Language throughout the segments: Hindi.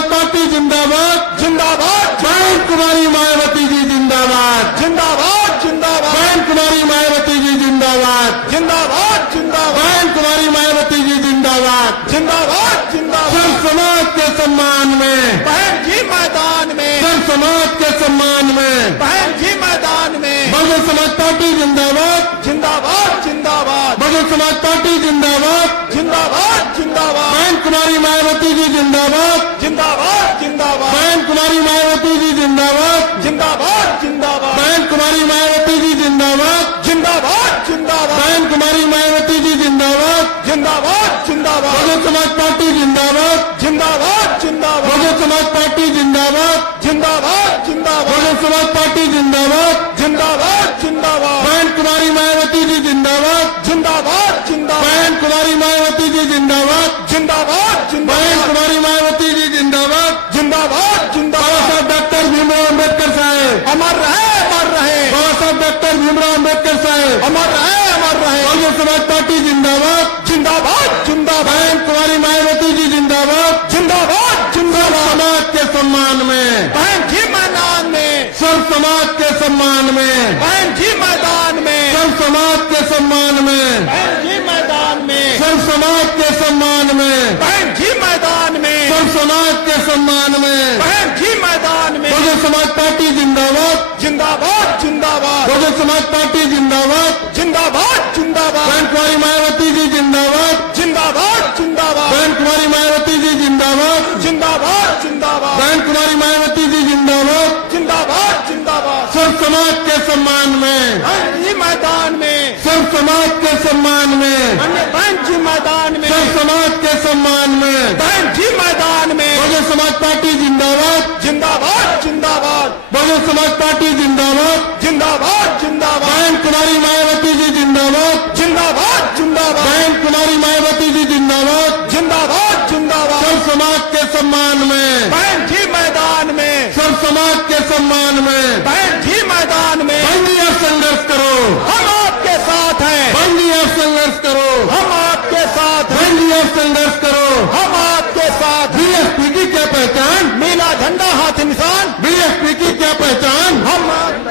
समाज पार्टी जिंदाबाद जिंदाबाद। बहन कुमारी मायावती जी जिंदाबाद जिंदाबाद जिंदाबाद बहन कुमारी मायावती जी जिंदाबाद जिंदाबाद जिंदाबाद बहन कुमारी मायावती जी जिंदाबाद जिंदाबाद जिंदाबाद। सर समाज के सम्मान में बहन जी मैदान में, सर समाज के सम्मान में बहन जी मैदान में। बहुजन समाज पार्टी जिंदाबाद जिंदाबाद जिंदाबाद बहुजन समाज पार्टी जिंदाबाद जिंदाबाद जिंदाबाद बहन कुमारी मायावती जी जिंदाबाद जिंदाबाद जिंदाबाद बहन कुमारी मायावती जी जिंदाबाद जिंदाबाद जिंदाबाद बहन कुमारी मायावती जी जिंदाबाद जिंदाबाद जिंदाबाद बहन कुमारी मायावती जी जिंदाबाद जिंदाबाद जिंदाबाद बहुजन समाज पार्टी जिंदाबाद जिंदाबाद जिंदाबाद बहुजन समाज पार्टी जिंदाबाद जिंदाबाद जिंदाबाद बहुजन समाज पार्टी जिंदाबाद जिंदाबाद जिंदाबाद बहन कुमारी मायावती जी जिंदाबाद जिंदाबाद जिंदाबाद बहन कुमारी मायावती जी जिंदाबाद जिंदाबाद बहन जिंदाबाद कुमारी मायावती जी जिंदाबाद जिंदाबाद बाबा जिंदाबाद। साहब डॉक्टर भीमराव अम्बेडकर साहब अमर रहे अमर रहे बाबा साहब डॉक्टर भीमराव अम्बेडकर साहब अमर रहे अमर रहे। बहुजन समाज पार्टी जिंदाबाद जिंदाबाद जिंदाबाद बहन कुमारी मायावती जी जिंदाबाद जिंदाबाद सब जिंदाबाद। समाज के सम्मान में बहन जी मैदान में, सब समाज के सम्मान में बहन जी मैदान में, सब समाज के सम्मान में बहन जी मैदान में, सब समाज के सम्मान में बहन जी मैदान में, सब समाज के सम्मान में बहन जी मैदान में। बहुजन समाज पार्टी जिंदाबाद जिंदाबाद जिंदाबाद बहुजन समाज पार्टी जिंदाबाद जिंदाबाद जिंदाबाद बहन कुमारी मायावती जी जिंदाबाद जिंदाबाद जिंदाबाद बहन कुमारी मायावती जी जिंदाबाद जिंदाबाद जिंदाबाद बहन कुमारी मायावती जी जिंदाबाद जिंदाबाद जिंदाबाद। सब समाज के सम्मान में बहन जी मैदान में, सब समाज के सम्मान में बहन जी मैदान में, सब समाज के सम्मान में बहन जी मैदान में। बहुजन समाज पार्टी जिंदाबाद जिंदाबाद जिंदाबाद बहुजन समाज पार्टी जिंदाबाद जिंदाबाद जिंदाबाद बहन कुमारी मायावती जी जिंदाबाद जिंदाबाद जिंदाबाद बहन कुमारी मायावती जी जिंदाबाद जिंदाबाद जिंदाबाद। सब समाज के सम्मान में बहन जी मैदान में, सब समाज के सम्मान में बहन जी मैदान में। बंदिया संघर्ष करो हम आपके साथ हैं, बंदिया संघर्ष करो हम आपके साथ हैं, बंदिया संघर्ष करो हम आपके साथ हैं। बीएसपी की क्या पहचान नीला झंडा हाथ निशान, बीएसपी की क्या पहचान हम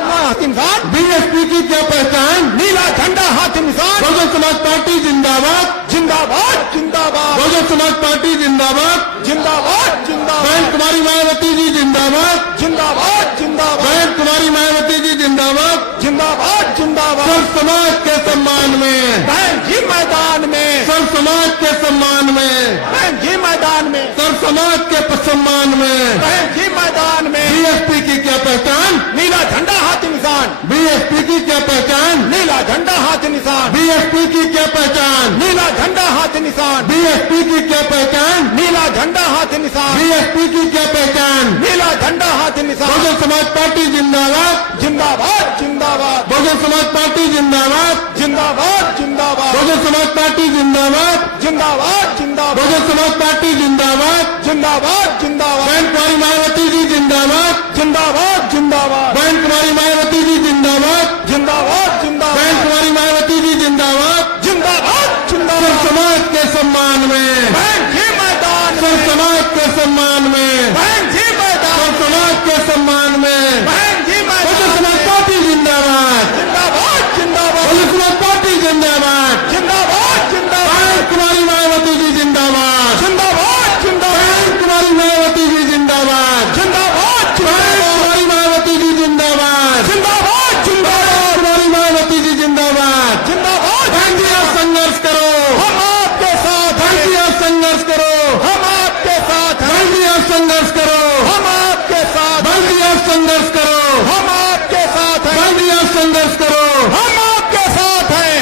हाथ निशान, बीएसपी की क्या पहचान नीला झंडा हाथ निशान। बहुजन समाज पार्टी जिंदाबाद जिंदाबाद जिंदाबाद बहुजन समाज पार्टी जिंदाबाद जिंदाबाद जिंदाबाद बहन कुमारी मायावती जी जिंदाबाद जिंदाबाद जिंदाबाद बहन कुमारी मायावती जी जिंदाबाद जिंदाबाद जिंदाबाद। सब समाज के सम्मान में बहन जी मैदान में, सब समाज के सम्मान में बहन जी मैदान में, सब समाज के सम्मान में बहन जी मैदान में। बीएसपी की क्या पहचान नीला झंडा हाथ निशान, बीएसपी की क्या पहचान नीला झंडा हाथ निशान, बीएसपी की क्या पहचान नीला झंडा हाथ निशान, बीएसपी की क्या पहचान नीला झंडा हाथ निशान, बीएसपी की क्या पहचान नीला झंडा हाथ निशान। बहुजन समाज पार्टी जिंदाबाद जिंदाबाद जिंदाबाद बहुजन समाज पार्टी जिंदाबाद जिंदाबाद जिंदाबाद बहुजन समाज पार्टी जिंदाबाद जिंदाबाद जिंदाबाद बहुजन समाज पार्टी जिंदाबाद जिंदाबाद जिंदाबाद बहन कुमारी मायावती जी जिंदाबाद जिंदाबाद जिंदाबाद बहन कुमारी मायावती जी जिंदाबाद जिंदाबाद बहन जिंदाबाद कुमारी मायावती जी जिंदाबाद जिंदाबाद सब जिंदाबाद। समाज के सम्मान में बहन जी मैदान सब में, समाज के सम्मान में बहन जी मैदान, सब समाज के सम्मान में बहन जी बहुजन मैदान। समाज पार्टी जिंदाबाद जिंदाबाद जिंदाबाद बहुजन समाज पार्टी जिंदाबाद जिंदाबाद जिंदाबाद बहन कुमारी मायावती जी जिंदाबाद जिंदाबाद जिंदाबाद बहन कुमारी मायावती जी जिंदाबाद जिंदाबाद बहन कुमारी मायावती जी जिंदाबाद जिंदाबाद जिंदाबाद कुमारी मायावती जी जिंदाबाद जिंदाबाद। बंदिया संघर्ष करो हम आपके साथ हैं, बंदिया संघर्ष करो हम आपके साथ हैं, बंदिया संघर्ष करो हम आपके साथ हैं, बंदिया संघर्ष करो हम आपके साथ हैं, बंदिया संघर्ष करो हम आपके साथ हैं।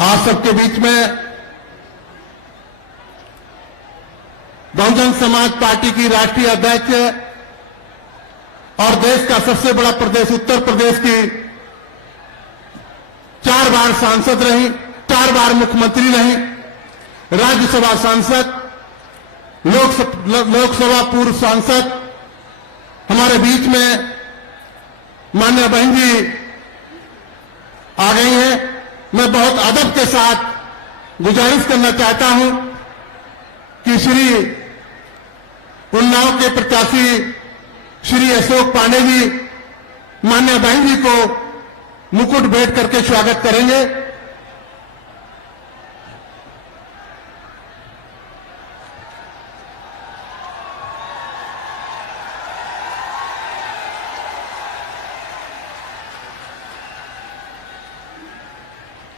आप सबके बीच में बहुजन समाज पार्टी की राष्ट्रीय अध्यक्ष और देश का सबसे बड़ा प्रदेश उत्तर प्रदेश की 4 बार सांसद रही, 4 बार मुख्यमंत्री रही, राज्यसभा सांसद, लोकसभा पूर्व सांसद हमारे बीच में मान्य बहन जी आ गई हैं। मैं बहुत अदब के साथ गुजारिश करना चाहता हूं कि श्री उन्नाव के प्रत्याशी श्री अशोक पांडे जी मान्य बहन जी को मुकुट भेंट करके स्वागत करेंगे।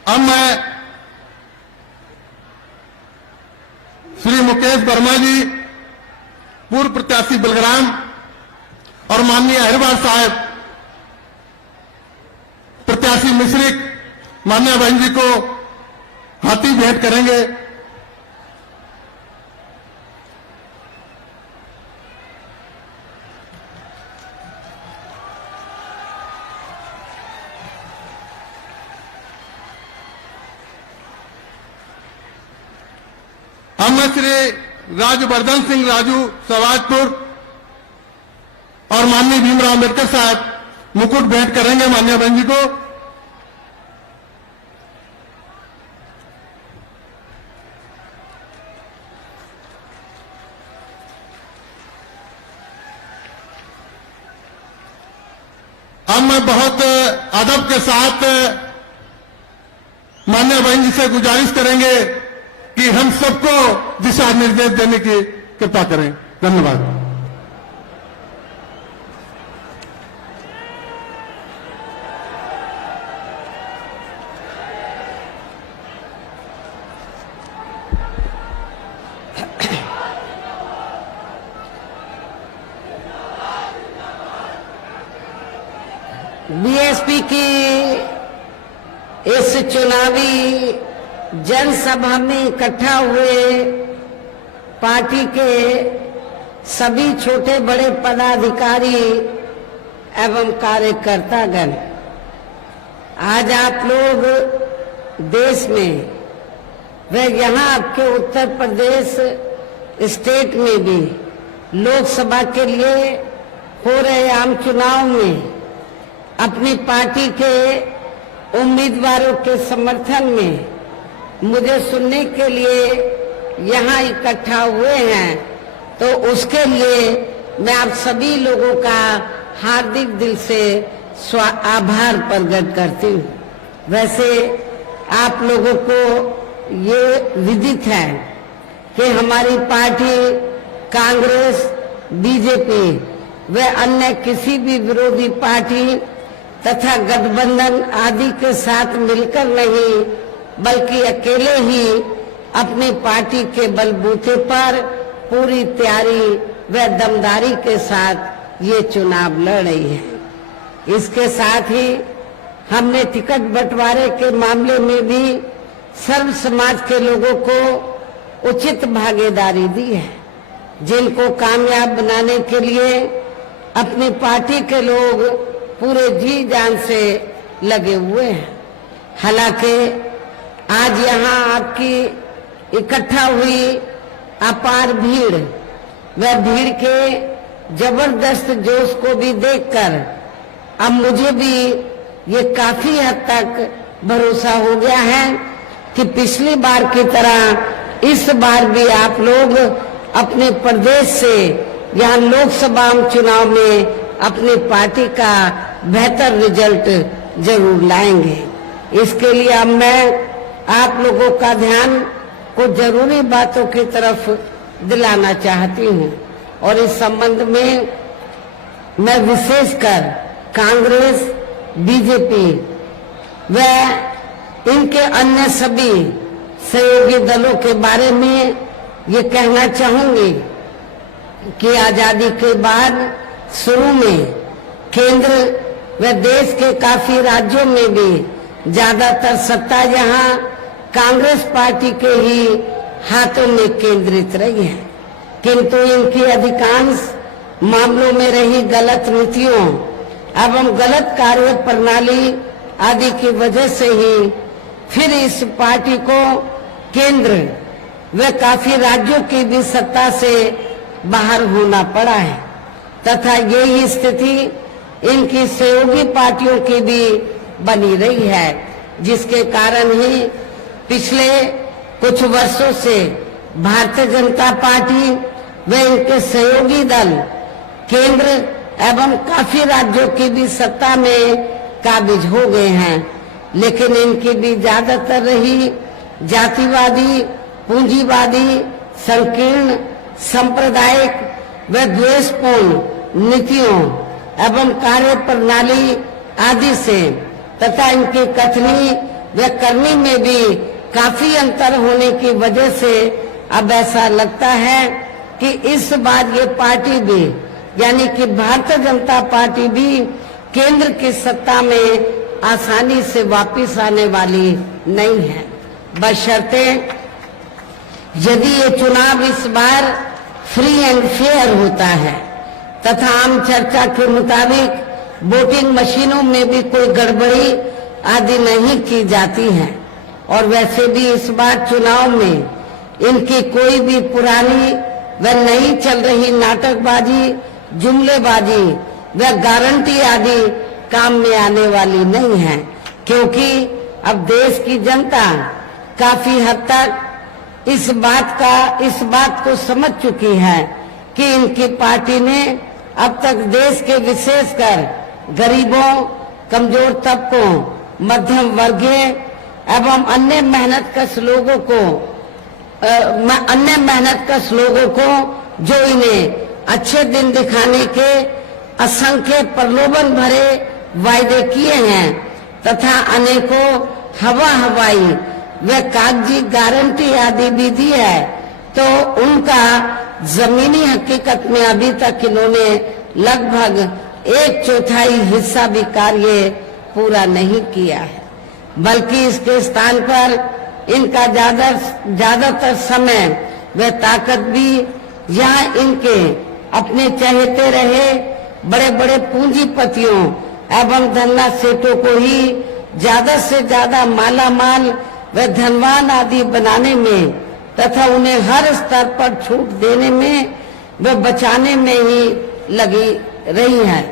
अब मैं श्री मुकेश वर्मा जी पूर्व प्रत्याशी बलग्राम और माननीय अहिरवार साहब प्रत्याशी मिश्रिक मान्य बहन जी को हाथी भेंट करेंगे। अब मैं श्री राजवर्धन सिंह राजू सवाजपुर और माननीय भीमराव अम्बेडकर साहब मुकुट भेंट करेंगे मान्य बहन जी को। अब मैं बहुत अदब के साथ मान्य बहन जी से गुजारिश करेंगे कि हम सबको दिशा निर्देश देने की कृपा करें। धन्यवाद। बीएसपी की इस चुनावी जनसभा में इकट्ठा हुए पार्टी के सभी छोटे बड़े पदाधिकारी एवं कार्यकर्तागण, आज आप लोग देश में व यहाँ आपके उत्तर प्रदेश स्टेट में भी लोकसभा के लिए हो रहे आम चुनाव में अपनी पार्टी के उम्मीदवारों के समर्थन में मुझे सुनने के लिए यहाँ इकट्ठा हुए हैं, तो उसके लिए मैं आप सभी लोगों का हार्दिक दिल से आभार प्रकट करती हूँ। वैसे आप लोगों को ये विदित है कि हमारी पार्टी कांग्रेस, बीजेपी व अन्य किसी भी विरोधी पार्टी तथा गठबंधन आदि के साथ मिलकर नहीं बल्कि अकेले ही अपनी पार्टी के बलबूते पर पूरी तैयारी व दमदारी के साथ ये चुनाव लड़ रही है। इसके साथ ही हमने टिकट बंटवारे के मामले में भी सर्व समाज के लोगों को उचित भागीदारी दी है, जिनको कामयाब बनाने के लिए अपनी पार्टी के लोग पूरे जी जान से लगे हुए हैं। हालांकि आज यहाँ आपकी इकट्ठा हुई अपार भीड़ व भीड़ के जबरदस्त जोश को भी देखकर अब मुझे भी ये काफी हद तक भरोसा हो गया है कि पिछली बार की तरह इस बार भी आप लोग अपने प्रदेश से यहाँ लोकसभा चुनाव में अपनी पार्टी का बेहतर रिजल्ट जरूर लाएंगे। इसके लिए अब मैं आप लोगों का ध्यान को जरूरी बातों की तरफ दिलाना चाहती हूँ और इस संबंध में मैं विशेषकर कांग्रेस, बीजेपी व इनके अन्य सभी सहयोगी दलों के बारे में ये कहना चाहूंगी कि आजादी के बाद शुरू में केंद्र व देश के काफी राज्यों में भी ज्यादातर सत्ता यहाँ कांग्रेस पार्टी के ही हाथों में केंद्रित रही है, किंतु इनकी अधिकांश मामलों में रही गलत नीतियों एवं गलत कार्य प्रणाली आदि की वजह से ही फिर इस पार्टी को केंद्र व काफी राज्यों की भी सत्ता से बाहर होना पड़ा है तथा यही स्थिति इनकी सहयोगी पार्टियों की भी बनी रही है, जिसके कारण ही पिछले कुछ वर्षों से भारतीय जनता पार्टी व इनके सहयोगी दल केंद्र एवं काफी राज्यों की भी सत्ता में काबिज हो गए हैं, लेकिन इनकी भी ज्यादातर रही जातिवादी, पूंजीवादी, संकीर्ण, सांप्रदायिक व द्वेषपूर्ण नीतियों एवं कार्य प्रणाली आदि से तथा इनकी कथनी व करनी में भी काफी अंतर होने की वजह से अब ऐसा लगता है कि इस बार ये पार्टी भी यानी कि भारतीय जनता पार्टी भी केंद्र की सत्ता में आसानी से वापस आने वाली नहीं है, बशर्ते यदि ये चुनाव इस बार फ्री एंड फेयर होता है तथा आम चर्चा के मुताबिक वोटिंग मशीनों में भी कोई गड़बड़ी आदि नहीं की जाती है। और वैसे भी इस बार चुनाव में इनकी कोई भी पुरानी व नई चल रही नाटकबाजी, जुमलेबाजी व गारंटी आदि काम में आने वाली नहीं है, क्योंकि अब देश की जनता काफी हद तक इस बात को समझ चुकी है कि इनकी पार्टी ने अब तक देश के विशेषकर गरीबों, कमजोर तबकों, मध्यम वर्गीय एवं अन्य मेहनतकश लोगों को जो इन्हें अच्छे दिन दिखाने के असंख्य प्रलोभन भरे वायदे किए हैं तथा अनेकों हवाई व कागजी गारंटी आदि भी दी है, तो उनका जमीनी हकीकत में अभी तक इन्होंने लगभग 1/4 हिस्सा भी कार्य पूरा नहीं किया है, बल्कि इसके स्थान पर इनका ज्यादातर समय व ताकत भी यहाँ इनके अपने चहेते रहे बड़े बड़े पूंजीपतियों एवं धन्ना सेठों को ही ज्यादा से ज्यादा माला माल व धनवान आदि बनाने में तथा उन्हें हर स्तर पर छूट देने में व बचाने में ही लगी रही है,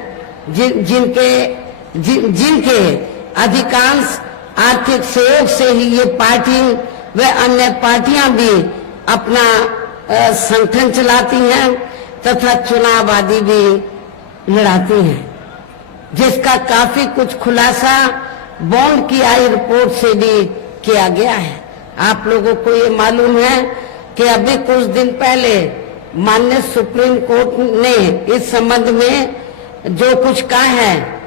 जिनके अधिकांश आर्थिक सहयोग से ही ये पार्टी व अन्य पार्टियां भी अपना संगठन चलाती हैं तथा चुनाव आदि भी लड़ाती हैं, जिसका काफी कुछ खुलासा बॉन्ड की आई रिपोर्ट से भी किया गया है। आप लोगों को ये मालूम है कि अभी कुछ दिन पहले माननीय सुप्रीम कोर्ट ने इस संबंध में जो कुछ कहा है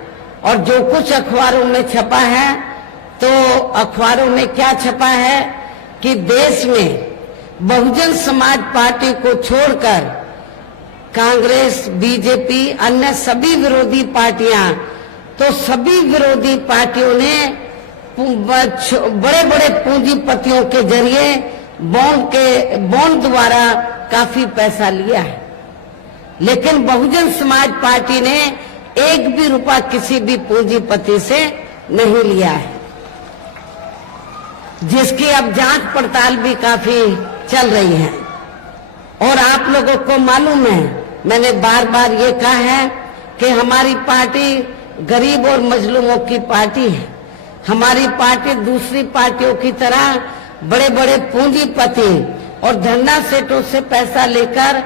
और जो कुछ अखबारों में छपा है, तो अखबारों में क्या छपा है कि देश में बहुजन समाज पार्टी को छोड़कर कांग्रेस, बीजेपी, अन्य सभी विरोधी पार्टियां, तो सभी विरोधी पार्टियों ने बड़े बड़े पूंजीपतियों के जरिए बॉन्ड द्वारा काफी पैसा लिया है, लेकिन बहुजन समाज पार्टी ने एक भी रुपया किसी भी पूंजीपति से नहीं लिया है, जिसकी अब जांच पड़ताल भी काफी चल रही है। और आप लोगों को मालूम है, मैंने बार बार ये कहा है कि हमारी पार्टी गरीब और मजलूमों की पार्टी है। हमारी पार्टी दूसरी पार्टियों की तरह बड़े बड़े पूंजीपति और धन्ना सेठों से पैसा लेकर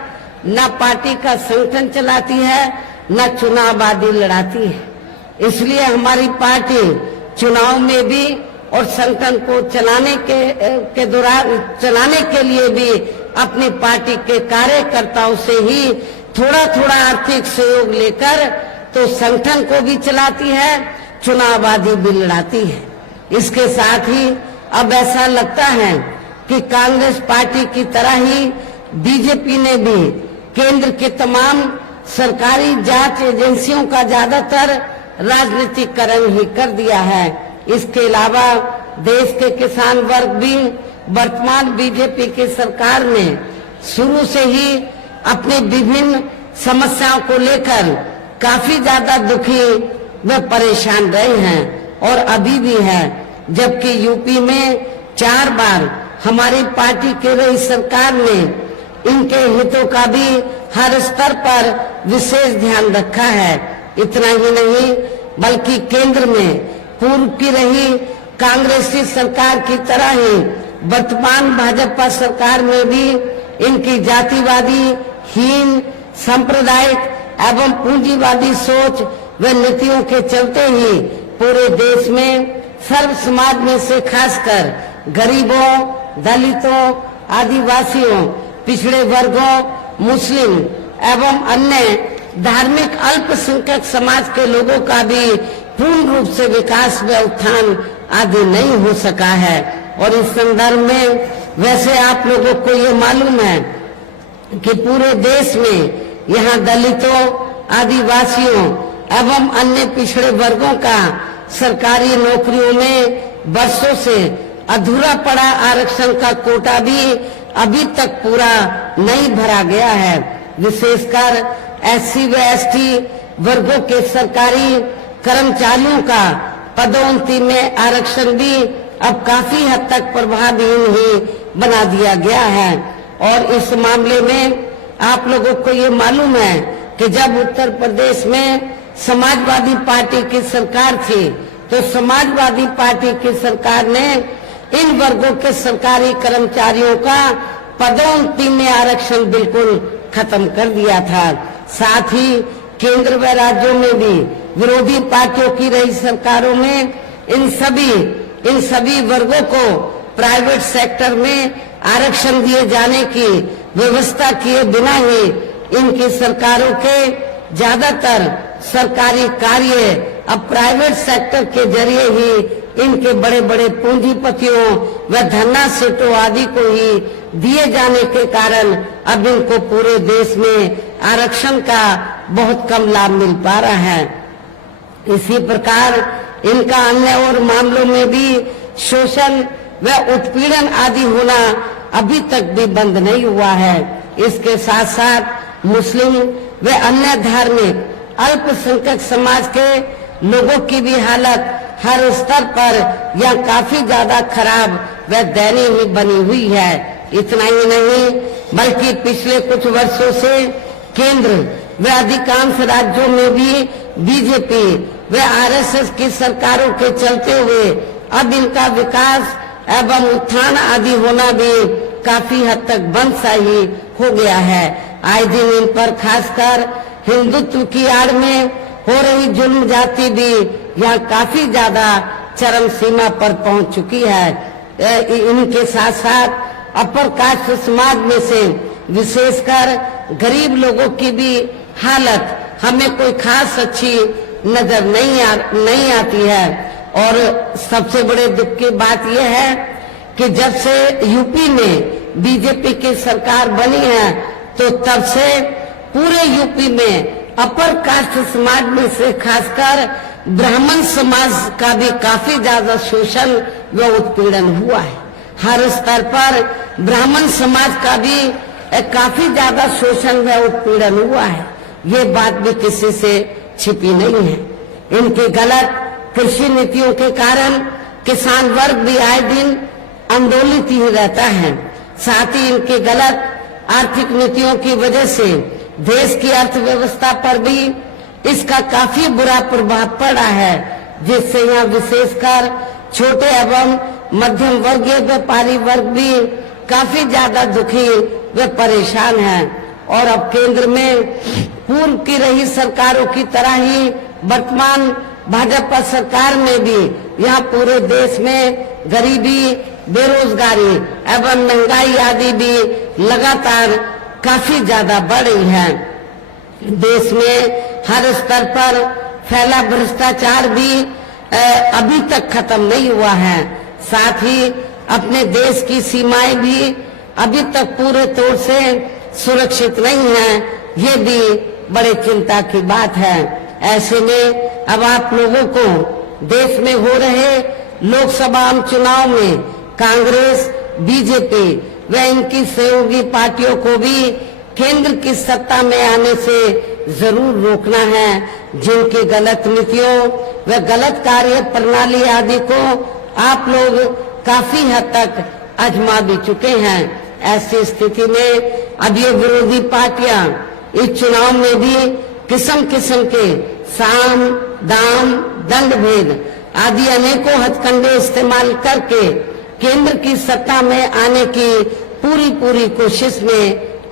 न पार्टी का संगठन चलाती है न चुनाव आदि लड़ाती है। इसलिए हमारी पार्टी चुनाव में भी और संगठन को चलाने के लिए भी अपनी पार्टी के कार्यकर्ताओं से ही थोड़ा थोड़ा आर्थिक सहयोग लेकर तो संगठन को भी चलाती है, चुनाव आदि भी लड़ाती है। इसके साथ ही अब ऐसा लगता है कि कांग्रेस पार्टी की तरह ही बीजेपी ने भी केंद्र के तमाम सरकारी जांच एजेंसियों का ज्यादातर राजनीतिकरण ही कर दिया है। इसके अलावा देश के किसान वर्ग भी वर्तमान बीजेपी की सरकार में शुरू से ही अपनी विभिन्न समस्याओं को लेकर काफी ज्यादा दुखी व परेशान रहे हैं और अभी भी है, जबकि यूपी में 4 बार हमारी पार्टी की रही सरकार ने इनके हितों का भी हर स्तर पर विशेष ध्यान रखा है इतना ही नहीं बल्कि केंद्र में पूर्व की रही कांग्रेसी सरकार की तरह ही वर्तमान भाजपा सरकार में भी इनकी जातिवादी, हीन, सांप्रदायिक एवं पूंजीवादी सोच व नीतियों के चलते ही पूरे देश में सर्व समाज में से खासकर गरीबों, दलितों, आदिवासियों, पिछड़े वर्गों, मुस्लिम एवं अन्य धार्मिक अल्पसंख्यक समाज के लोगों का भी पूर्ण रूप से विकास व उत्थान आदि नहीं हो सका है। और इस संदर्भ में वैसे आप लोगों को ये मालूम है कि पूरे देश में यहाँ दलितों, आदिवासियों एवं अन्य पिछड़े वर्गों का सरकारी नौकरियों में वर्षों से अधूरा पड़ा आरक्षण का कोटा भी अभी तक पूरा नहीं भरा गया है। विशेषकर एससी व एसटी वर्गों के सरकारी कर्मचारियों का पदोन्नति में आरक्षण भी अब काफी हद तक प्रभावहीन ही बना दिया गया है। और इस मामले में आप लोगों को ये मालूम है कि जब उत्तर प्रदेश में समाजवादी पार्टी की सरकार थी तो समाजवादी पार्टी की सरकार ने इन वर्गों के सरकारी कर्मचारियों का पदोन्नति में आरक्षण बिल्कुल खत्म कर दिया था। साथ ही केंद्र व राज्यों में भी विरोधी पार्टियों की रही सरकारों में इन सभी वर्गों को प्राइवेट सेक्टर में आरक्षण दिए जाने की व्यवस्था किए बिना ही इनकी सरकारों के ज्यादातर सरकारी कार्य अब प्राइवेट सेक्टर के जरिए ही इनके बड़े बड़े पूंजीपतियों व धन्ना सेठों आदि को ही दिए जाने के कारण अब इनको पूरे देश में आरक्षण का बहुत कम लाभ मिल पा रहा है। इसी प्रकार इनका अन्य और मामलों में भी शोषण व उत्पीड़न आदि होना अभी तक भी बंद नहीं हुआ है। इसके साथ साथ मुस्लिम व अन्य धार्मिक अल्पसंख्यक समाज के लोगों की भी हालत हर स्तर पर यह काफी ज्यादा खराब व दयनीय बनी हुई है। इतना ही नहीं बल्कि पिछले कुछ वर्षों से केंद्र व अधिकांश राज्यों में भी बीजेपी व आरएसएस की सरकारों के चलते हुए अब इनका विकास एवं उत्थान आदि होना भी काफी हद तक बंद सा ही हो गया है। आए दिन इन पर खासकर हिंदुत्व की आड़ में हो रही जुल्म जाति भी यहाँ काफी ज्यादा चरम सीमा पर पहुंच चुकी है। इनके साथ साथ अपर कास्ट समाज में से विशेषकर गरीब लोगों की भी हालत हमें कोई खास अच्छी नजर नहीं आती है। और सबसे बड़े दुख की बात यह है कि जब से यूपी में बीजेपी की सरकार बनी है तो तब से पूरे यूपी में अपर कास्ट समाज में से खासकर ब्राह्मण समाज का भी काफी ज्यादा शोषण व उत्पीड़न हुआ है। हर स्तर पर ब्राह्मण समाज का भी काफी ज्यादा शोषण व उत्पीड़न हुआ है। ये बात भी किसी से छिपी नहीं है। इनके गलत कृषि नीतियों के कारण किसान वर्ग भी आए दिन आंदोलित ही रहता है। साथ ही इनके गलत आर्थिक नीतियों की वजह से देश की अर्थव्यवस्था पर भी इसका काफी बुरा प्रभाव पड़ा है, जिससे यहाँ विशेषकर छोटे एवं मध्यम वर्गीय व्यापारी वर्ग भी काफी ज्यादा दुखी व परेशान है। और अब केंद्र में पूर्व की रही सरकारों की तरह ही वर्तमान भाजपा सरकार में भी यहाँ पूरे देश में गरीबी, बेरोजगारी एवं महंगाई आदि भी लगातार काफी ज्यादा बढ़ रही है। देश में हर स्तर पर फैला भ्रष्टाचार भी अभी तक खत्म नहीं हुआ है। साथ ही अपने देश की सीमाएं भी अभी तक पूरे तौर से सुरक्षित नहीं है। ये भी बड़े चिंता की बात है। ऐसे में अब आप लोगों को देश में हो रहे लोकसभा आम चुनाव में कांग्रेस, बीजेपी व इनकी सहयोगी पार्टियों को भी केंद्र की सत्ता में आने से जरूर रोकना है। जिनकी गलत नीतियों व गलत कार्य प्रणाली आदि को आप लोग काफी हद तक आजमा भी चुके हैं। ऐसी स्थिति में अब ये विरोधी पार्टियां इस चुनाव में भी किस्म किस्म के साम, दाम, दंड भेद आदि अनेकों हथकंडे इस्तेमाल करके केंद्र की सत्ता में आने की पूरी कोशिश में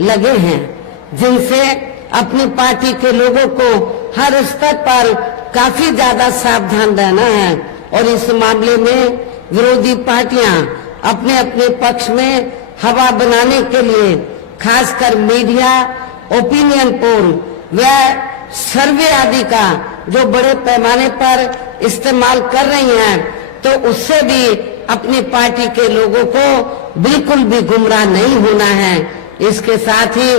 लगे हैं, जिनसे अपनी पार्टी के लोगों को हर स्तर पर काफी ज्यादा सावधान रहना है। और इस मामले में विरोधी पार्टियां अपने अपने पक्ष में हवा बनाने के लिए खासकर मीडिया, ओपिनियन पोल व सर्वे आदि का जो बड़े पैमाने पर इस्तेमाल कर रही हैं, तो उससे भी अपनी पार्टी के लोगों को बिल्कुल भी गुमराह नहीं होना है। इसके साथ ही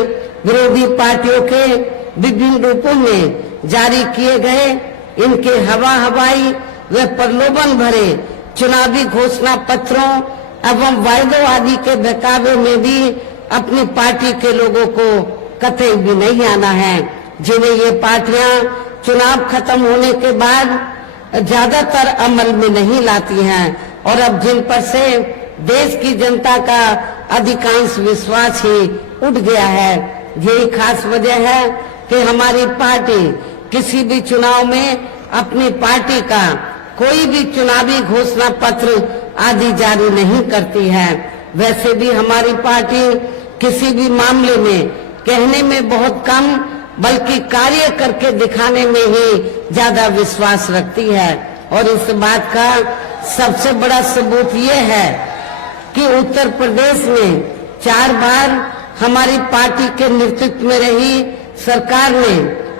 विरोधी पार्टियों के विभिन्न रूपों में जारी किए गए इनके हवाई व प्रलोभन भरे चुनावी घोषणा पत्रों एवं वायदों आदि के बहकावे में भी अपनी पार्टी के लोगों को कतई भी नहीं आना है, जिन्हें ये पार्टियां चुनाव खत्म होने के बाद ज्यादातर अमल में नहीं लाती हैं और अब जिन पर से देश की जनता का अधिकांश विश्वास ही उठ गया है। यही खास वजह है कि हमारी पार्टी किसी भी चुनाव में अपनी पार्टी का कोई भी चुनावी घोषणा पत्र आदि जारी नहीं करती है। वैसे भी हमारी पार्टी किसी भी मामले में कहने में बहुत कम बल्कि कार्य करके दिखाने में ही ज्यादा विश्वास रखती है। और इस बात का सबसे बड़ा सबूत ये है कि उत्तर प्रदेश में 4 बार हमारी पार्टी के नेतृत्व में रही सरकार ने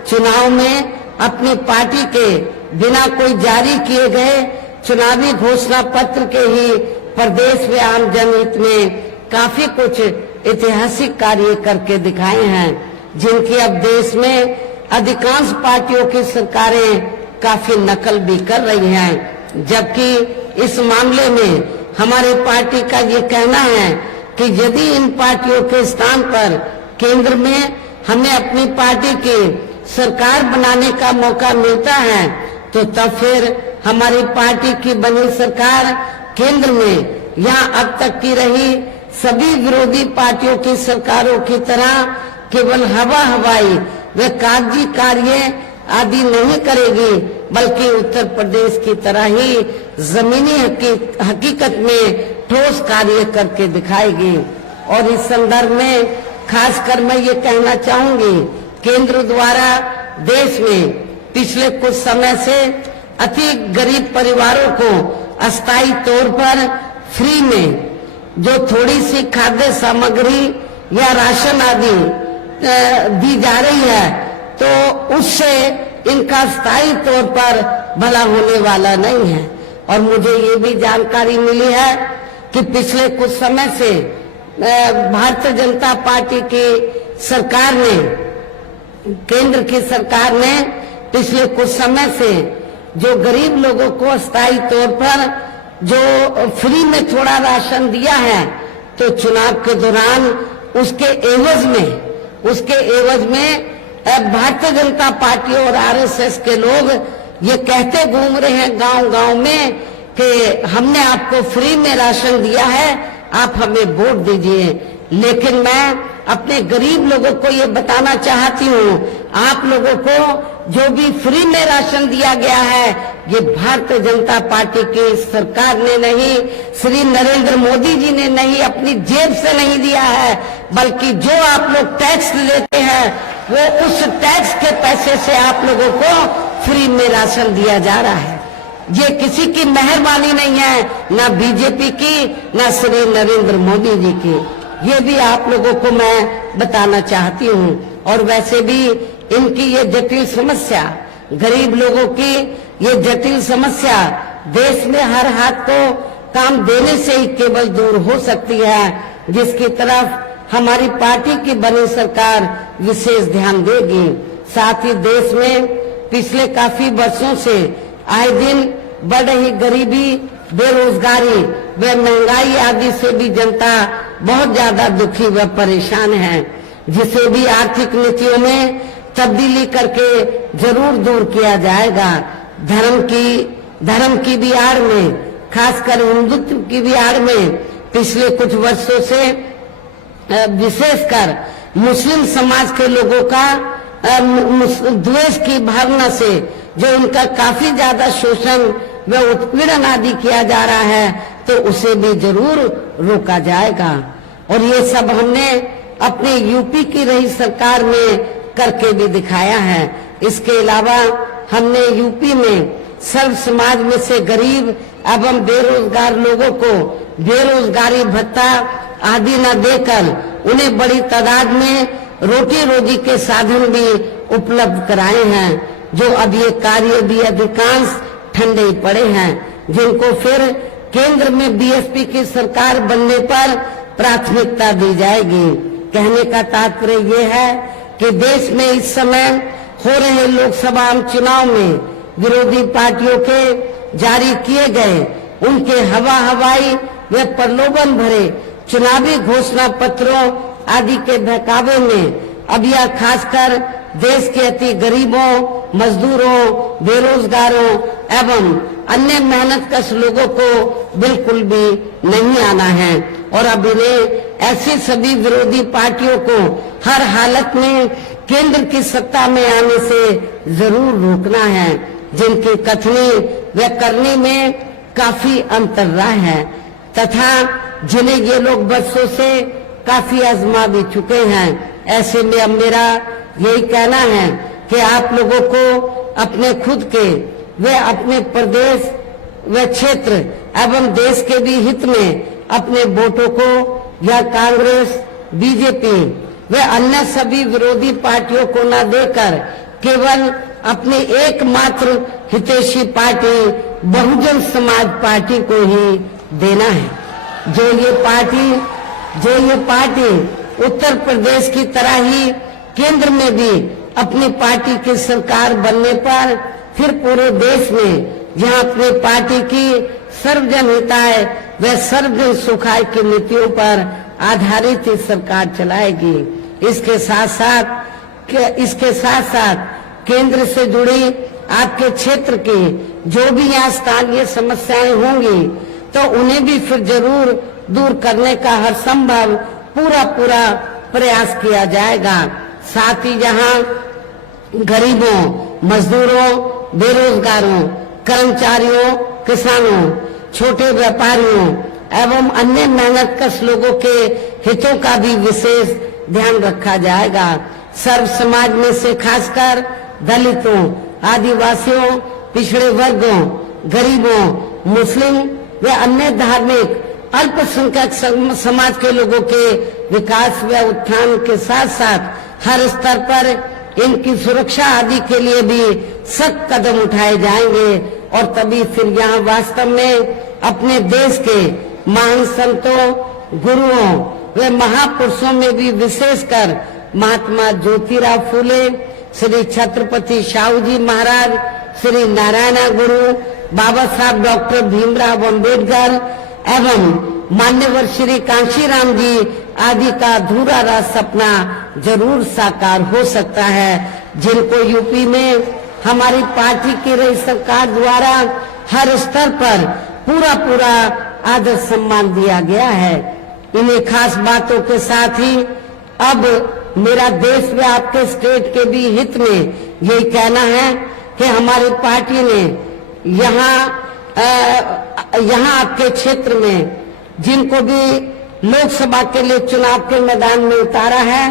चुनाव में अपनी पार्टी के बिना कोई जारी किए गए चुनावी घोषणा पत्र के ही प्रदेश व आम जनहित में काफी कुछ ऐतिहासिक कार्य करके दिखाए हैं, जिनकी अब देश में अधिकांश पार्टियों की सरकारें काफी नकल भी कर रही हैं। जबकि इस मामले में हमारी पार्टी का ये कहना है कि यदि इन पार्टियों के स्थान पर केंद्र में हमें अपनी पार्टी की सरकार बनाने का मौका मिलता है, तो तब फिर हमारी पार्टी की बनी सरकार केंद्र में या अब तक की रही सभी विरोधी पार्टियों की सरकारों की तरह केवल हवाई व कागजी कार्य आदि नहीं करेगी, बल्कि उत्तर प्रदेश की तरह ही जमीनी हकीकत में ठोस कार्य करके दिखाएगी। और इस संदर्भ में खासकर मैं ये कहना चाहूंगी, केंद्र द्वारा देश में पिछले कुछ समय से अति गरीब परिवारों को अस्थायी तौर पर फ्री में जो थोड़ी सी खाद्य सामग्री या राशन आदि दी जा रही है, तो उससे इनका स्थायी तौर पर भला होने वाला नहीं है। और मुझे ये भी जानकारी मिली है कि पिछले कुछ समय से भारतीय जनता पार्टी की सरकार ने, केंद्र की सरकार ने पिछले कुछ समय से जो गरीब लोगों को अस्थायी तौर पर जो फ्री में थोड़ा राशन दिया है, तो चुनाव के दौरान उसके एवज में भारतीय जनता पार्टी और आरएसएस के लोग ये कहते घूम रहे हैं गांव-गांव में कि हमने आपको फ्री में राशन दिया है, आप हमें वोट दीजिए। लेकिन मैं अपने गरीब लोगों को ये बताना चाहती हूँ, आप लोगों को जो भी फ्री में राशन दिया गया है, ये भारतीय जनता पार्टी की सरकार ने नहीं, श्री नरेंद्र मोदी जी ने नहीं, अपनी जेब से नहीं दिया है, बल्कि जो आप लोग टैक्स लेते हैं वो उस टैक्स के पैसे से आप लोगों को फ्री में राशन दिया जा रहा है। ये किसी की मेहरबानी नहीं है, ना बीजेपी की, ना श्री नरेंद्र मोदी जी की। ये भी आप लोगों को मैं बताना चाहती हूँ। और वैसे भी इनकी ये जटिल समस्या, गरीब लोगों की ये जटिल समस्या देश में हर हाथ को काम देने से ही केवल दूर हो सकती है, जिसकी तरफ हमारी पार्टी की बनी सरकार विशेष ध्यान देगी। साथ ही देश में पिछले काफी वर्षों से आए दिन बढ़ रही गरीबी, बेरोजगारी व महंगाई आदि से भी जनता बहुत ज्यादा दुखी व परेशान है, जिसे भी आर्थिक नीतियों में तब्दीली करके जरूर दूर किया जाएगा। धर्म की भी आड़ में, खासकर हिंदुत्व की भी आड़ में पिछले कुछ वर्षों से विशेषकर मुस्लिम समाज के लोगों का द्वेष की भावना से जो उनका काफी ज्यादा शोषण व उत्पीड़न आदि किया जा रहा है, तो उसे भी जरूर रोका जाएगा। और ये सब हमने अपने यूपी की रही सरकार में करके भी दिखाया है। इसके अलावा हमने यूपी में सर्व समाज में से गरीब एवं बेरोजगार लोगों को बेरोजगारी भत्ता आदि न देकर उन्हें बड़ी तादाद में रोटी रोजी के साधन भी उपलब्ध कराए हैं, जो अब ये कार्य भी अधिकांश ठंडे पड़े हैं, जिनको फिर केंद्र में बीएसपी की सरकार बनने पर प्राथमिकता दी जाएगी। कहने का तात्पर्य ये है कि देश में इस समय हो रहे लोकसभा चुनाव में विरोधी पार्टियों के जारी किए गए उनके हवाई व प्रलोभन भरे चुनावी घोषणा पत्रों आदि के बहकावे में अब यह खासकर देश के अति गरीबों, मजदूरों, बेरोजगारों एवं अन्य मेहनतकश लोगों को बिल्कुल भी नहीं आना है। और अब इन्हें ऐसी सभी विरोधी पार्टियों को हर हालत में केंद्र की सत्ता में आने से जरूर रोकना है, जिनकी कथनी व करनी में काफी अंतर रहा है तथा जिन्हें ये लोग बरसों से काफी आजमा भी चुके हैं। ऐसे में अब मेरा यही कहना है कि आप लोगों को अपने खुद के व अपने प्रदेश व क्षेत्र एवं देश के भी हित में अपने वोटों को या कांग्रेस, बीजेपी व अन्य सभी विरोधी पार्टियों को न देकर केवल अपनी एकमात्र हितैषी पार्टी बहुजन समाज पार्टी को ही देना है। जो ये पार्टी उत्तर प्रदेश की तरह ही केंद्र में भी अपनी पार्टी की सरकार बनने पर फिर पूरे देश में जहां अपनी पार्टी की सर्वजन हिताय व सर्वजन सुखाय की नीतियों पर आधारित ही सरकार चलाएगी। इसके साथ साथ केंद्र से जुड़ी आपके क्षेत्र की जो भी यहाँ स्थानीय समस्याएं होंगी तो उन्हें भी फिर जरूर दूर करने का हर संभव पूरा प्रयास किया जाएगा। साथ ही यहाँ गरीबों, मजदूरों, बेरोजगारों, कर्मचारियों, किसानों, छोटे व्यापारियों एवं अन्य मेहनतकश लोगों के हितों का भी विशेष ध्यान रखा जाएगा। सर्व समाज में से खासकर दलितों, आदिवासियों, पिछड़े वर्गों, गरीबों, मुस्लिम व अन्य धार्मिक अल्पसंख्यक समाज के लोगों के विकास व उत्थान के साथ साथ हर स्तर पर इनकी सुरक्षा आदि के लिए भी सख्त कदम उठाए जाएंगे। और तभी फिर यहाँ वास्तव में अपने देश के महान संतों, गुरुओं व महापुरुषों में भी विशेषकर महात्मा ज्योतिराव फूले, श्री छत्रपति शाहू जी महाराज, श्री नारायण गुरु, बाबा साहब डॉक्टर भीमराव अंबेडकर एवं मान्यवर श्री कांशीराम जी आदि का अधूरा रहा सपना जरूर साकार हो सकता है, जिनको यूपी में हमारी पार्टी की रही सरकार द्वारा हर स्तर पर पूरा आदर सम्मान दिया गया है। इन्हीं खास बातों के साथ ही अब मेरा देश व आपके स्टेट के भी हित में यही कहना है कि हमारी पार्टी ने यहाँ आपके क्षेत्र में जिनको भी लोकसभा के लिए चुनाव के मैदान में उतारा है,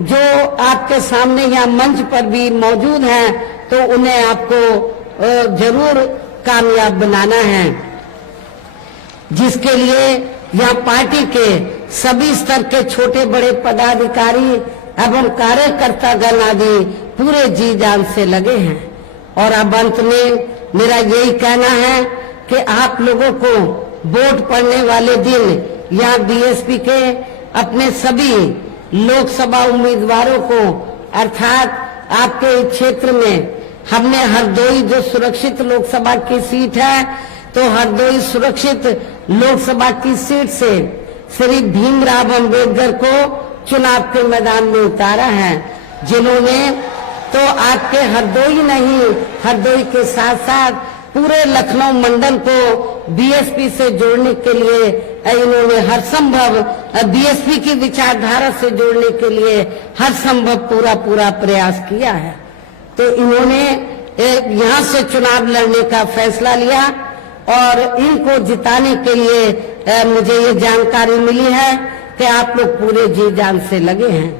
जो आपके सामने यहाँ मंच पर भी मौजूद हैं, तो उन्हें आपको जरूर कामयाब बनाना है, जिसके लिए यहाँ पार्टी के सभी स्तर के छोटे बड़े पदाधिकारी एवं कार्यकर्तागण आदि पूरे जी जान से लगे हैं। और अब अंत में मेरा यही कहना है कि आप लोगों को वोट पड़ने वाले दिन यहाँ बीएसपी के अपने सभी लोकसभा उम्मीदवारों को अर्थात आपके क्षेत्र में हमने हरदोई जो सुरक्षित लोकसभा की सीट है, तो हरदोई सुरक्षित लोकसभा की सीट से श्री भीमराव अंबेडकर को चुनाव के मैदान में उतारा है, जिन्होंने तो आपके हरदोई नहीं, हरदोई के साथ साथ पूरे लखनऊ मंडल को बीएसपी से जोड़ने के लिए इन्होंने हर संभव बीएसपी की विचारधारा से जोड़ने के लिए हर संभव पूरा प्रयास किया है। तो इन्होंने यहाँ से चुनाव लड़ने का फैसला लिया और इनको जिताने के लिए मुझे ये जानकारी मिली है कि आप लोग पूरे जी जान से लगे हैं।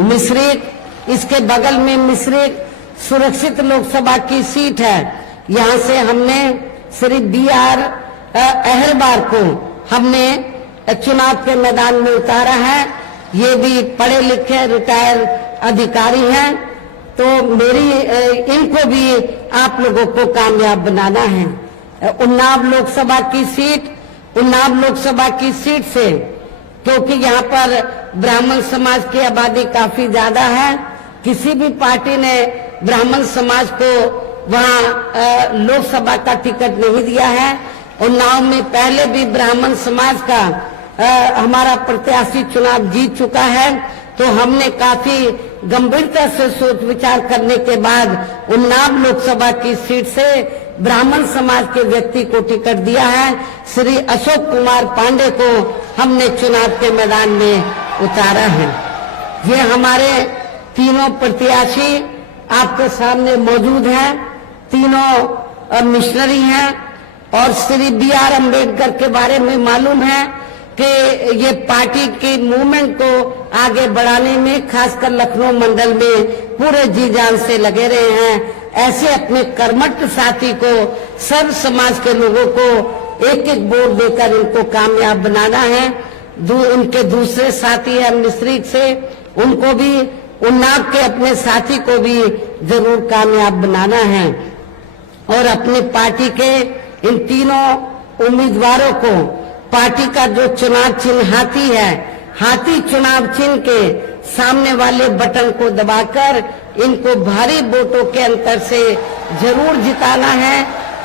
मिश्रिक, इसके बगल में मिश्रिक सुरक्षित लोकसभा की सीट है। यहाँ से हमने श्री BR अहरबार को हमने चुनाव के मैदान में उतारा है। ये भी पढ़े लिखे रिटायर अधिकारी हैं, तो मेरी इनको भी आप लोगों को कामयाब बनाना है। उन्नाव लोकसभा की सीट से, क्योंकि यहाँ पर ब्राह्मण समाज की आबादी काफी ज्यादा है, किसी भी पार्टी ने ब्राह्मण समाज को वहाँ लोकसभा का टिकट नहीं दिया है। उन्नाव में पहले भी ब्राह्मण समाज का हमारा प्रत्याशी चुनाव जीत चुका है, तो हमने काफी गंभीरता से सोच विचार करने के बाद उन्नाव लोकसभा की सीट से ब्राह्मण समाज के व्यक्ति को टिकट दिया है। श्री अशोक कुमार पांडे को हमने चुनाव के मैदान में उतारा है। ये हमारे तीनों प्रत्याशी आपके सामने मौजूद हैं, तीनों मिशनरी हैं और श्री BR अम्बेडकर के बारे में मालूम है कि ये पार्टी की मूवमेंट को आगे बढ़ाने में खासकर लखनऊ मंडल में पूरे जी जान से लगे रहे हैं। ऐसे अपने कर्मठ साथी को, सर्व समाज के लोगों को एक एक वोट देकर इनको कामयाब बनाना है। उनके दूसरे साथी हैं मिश्रिक से, उनको भी, उन्नाव के अपने साथी को भी जरूर कामयाब बनाना है और अपनी पार्टी के इन तीनों उम्मीदवारों को पार्टी का जो चुनाव चिन्ह हाथी है, हाथी चुनाव चिन्ह के सामने वाले बटन को दबाकर इनको भारी वोटों के अंतर से जरूर जिताना है।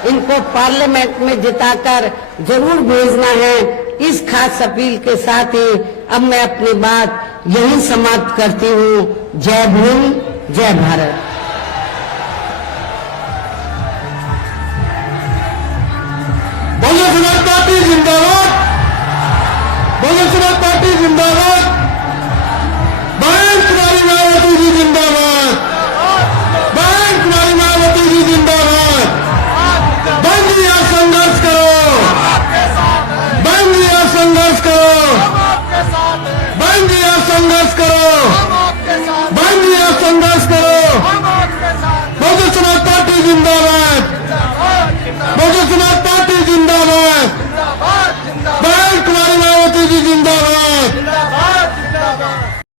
इनको पार्लियामेंट में जिताकर जरूर भेजना है। इस खास अपील के साथ ही अब मैं अपनी बात यहीं समाप्त करती हूँ। जय भीम, जय भारत। बोलो समाज पार्टी जिंदाबाद, बोलो समाज पार्टी जिंदाबाद, बहन कुमारी मायावती जी जिंदाबाद, बहन कुमारी मायावती जी जिंदाबाद। बंद या संघर्ष करो, बंद या संघर्ष करो, बंद या संघर्ष करो, बंद या संघर्ष करो। बोलो समाज पार्टी जिंदाबाद, बोलो समाज